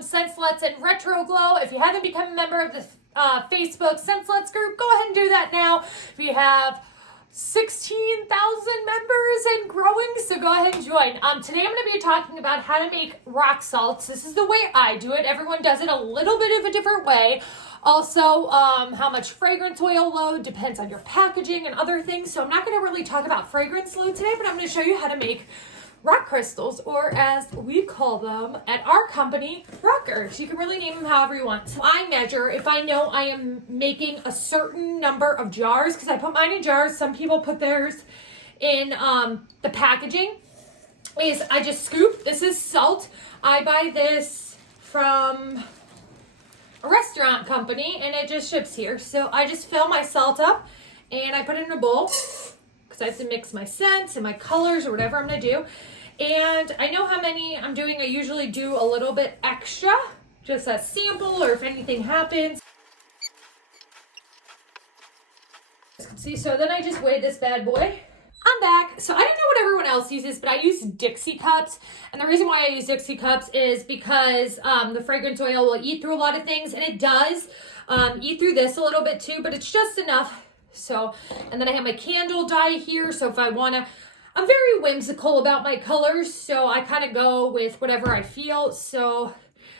from Sluts and Retro Glow. If you haven't become a member of the Facebook Sluts group, go ahead and do that now. We have 16,000 members and growing, so go ahead and join. Today I'm going to be talking about how to make rock salts. This is the way I do it. Everyone does it a little bit of a different way. Also, how much fragrance oil load depends on your packaging and other things. So I'm not going to really talk about fragrance load today, but I'm going to show you how to make rock crystals, or as we call them at our company, rockers. You can really name them however you want. So I measure if I know I am making a certain number of jars, because I put mine in jars. Some people put theirs in the packaging. Is I just scoop. This is salt. I buy this from a restaurant company and it just ships here. So I just fill my salt up and I put it in a bowl because I have to mix my scents and my colors or whatever I'm going to do. And I know how many I'm doing. I usually do a little bit extra, just a sample or if anything happens. See, so then I just weigh this bad boy. I'm back. So I don't know what everyone else uses, but I use Dixie cups. And the reason why I use Dixie cups is because the fragrance oil will eat through a lot of things. And it does eat through this a little bit too, but it's just enough. So, and then I have my candle dye here. So if I want to, I'm very whimsical about my colors. So I kind of go with whatever I feel. So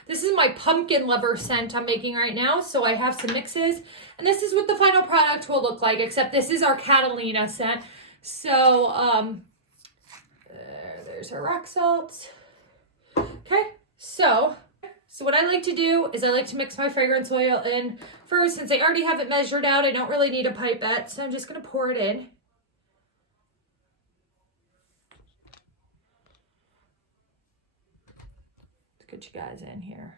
this is my pumpkin lover scent I'm making right now. So I have some mixes. And this is what the final product will look like, except this is our Catalina scent. So, there's our rock salt. Okay, so what I like to do is I like to mix my fragrance oil in first. Since I already have it measured out, I don't really need a pipette, so I'm just going to pour it in. Let's get you guys in here.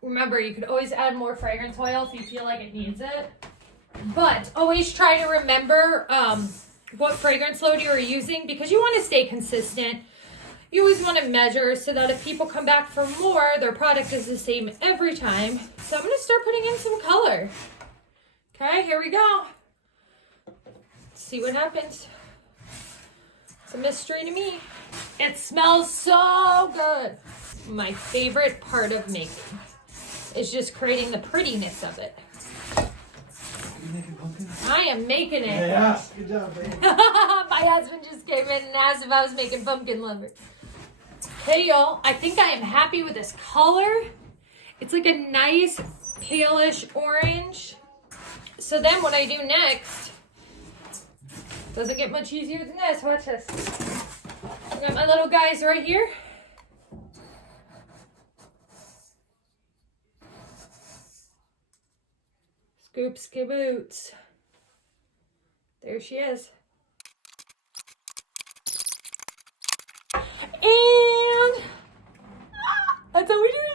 Remember, you could always add more fragrance oil if you feel like it needs it. But always try to remember what fragrance load you are using because you want to stay consistent. You always want to measure so that if people come back for more, their product is the same every time. So I'm going to start putting in some color. Okay, here we go. Let's see what happens. It's a mystery to me. It smells so good. My favorite part of making is just creating the prettiness of it. Are you making pumpkins? I am making it. Yeah, good job, baby. My husband just came in and asked if I was making pumpkin liver. Okay, y'all, I think I am happy with this color. It's like a nice palish orange. So then what I do next doesn't get much easier than this. Watch this. I got my little guys right here. Scoop skiboots. There she is. And that's how we do